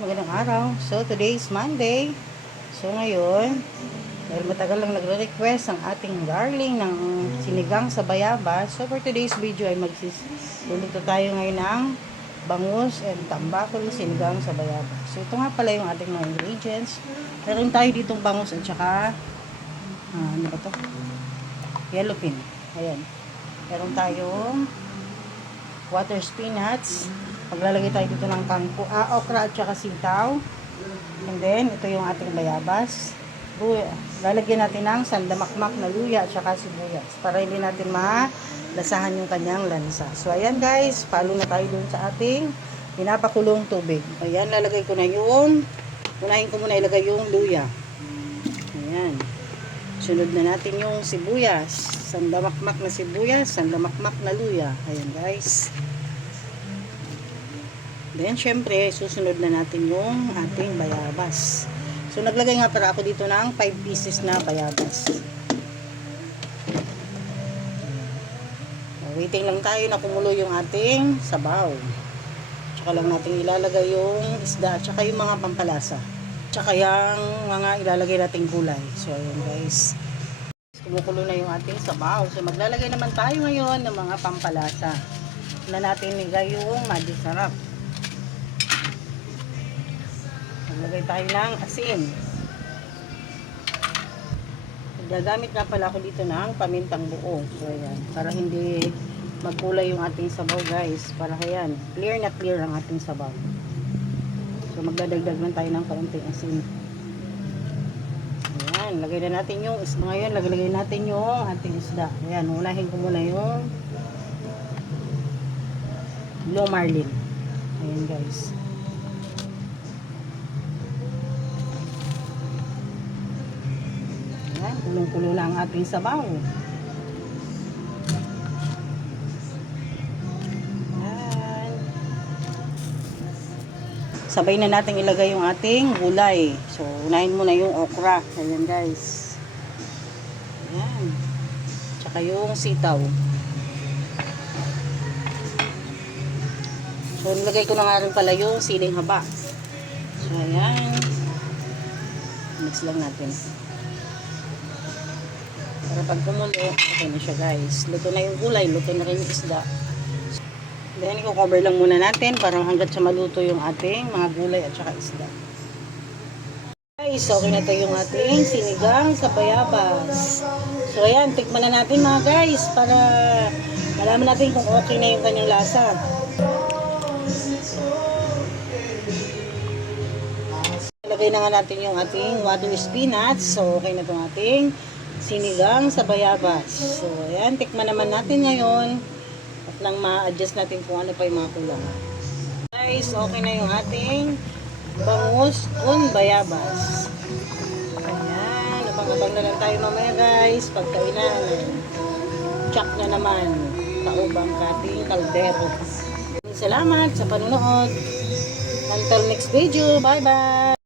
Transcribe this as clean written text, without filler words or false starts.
Magandang araw. So, today is Monday. So, ngayon, dahil matagal lang nagre-request ang ating darling ng sinigang sa bayabas. So, for today's video ay magluluto tayo ngayon ng bangus and tambakol sinigang sa bayabas. So, ito nga pala yung ating mga ingredients. Meron tayo ditong bangus at saka, ano ba ito? Yellow pin. Ayan. Meron tayong water spinach. Maglalagay tayo dito ng okra at saka sitaw. And then, ito yung ating bayabas. Lalagyan natin ng sandamakmak na luya at saka sibuyas para hindi natin malasahan yung kanyang lansa. So, ayan guys, palo na tayo dun sa ating pinapakulong tubig. Ayan, lalagay ko na unahin ko muna ilagay yung luya. Ayan. Sunod na natin yung sibuyas. Sandamakmak na sibuyas, sandamakmak na luya. Ayan guys. Then, syempre, susunod na natin yung ating bayabas. So, naglagay nga para ako dito ng 5 pieces na bayabas. Waiting lang tayo na kumulo yung ating sabaw. Tsaka lang natin ilalagay yung isda, tsaka yung mga pampalasa. Tsaka yung mga ilalagay nating gulay. So, ayan guys. Kumukulo na yung ating sabaw. So, maglalagay naman tayo ngayon ng mga pampalasa. Na natin nilagay yung magic sarap. Maglagay tayo ng asin. Gagamit nga pala ako dito ng pamintang buo. So, ayan. Para hindi magkulay yung ating sabaw, guys. Para ayan, clear na clear ang ating sabaw. So, magdadagdag lang tayo ng kaunting asin. Ayan. Lagay na natin yung isda. Ngayon, lagay natin yung ating isda. Ayan. Unahin ko muna yung blue marlin. Ayan, guys. Kulong-kulo na ang ating sabaw. Ayan. Sabay na natin ilagay yung ating gulay. So, unahin muna yung okra. Ayan guys. Ayan. Tsaka yung sitaw. So, nilagay ko na nga rin pala yung siling haba. So, ayan. Mix lang natin. Para pag kumulo, okay na siya guys. Luto na yung gulay, luto na rin yung isda. Then, i-cover lang muna natin para hanggat sa maluto yung ating mga gulay at saka isda. Guys, okay na ito yung ating sinigang sa bayabas. So, ayan, tikman na natin mga guys para malaman natin kung okay na yung kanyang lasa. Ilagay na nga natin yung ating water spinach. So, okay na itong ating sinigang sa bayabas. So, ayan, tikman naman natin ngayon at lang ma-adjust natin kung ano pa yung mga kulang. Guys, okay na yung ating bangus con bayabas. Ayan, abang-abang na lang tayo mamaya guys. Pagkainan, tsak na naman taubang kating kaldero. Salamat sa panonood. Until next video, bye-bye!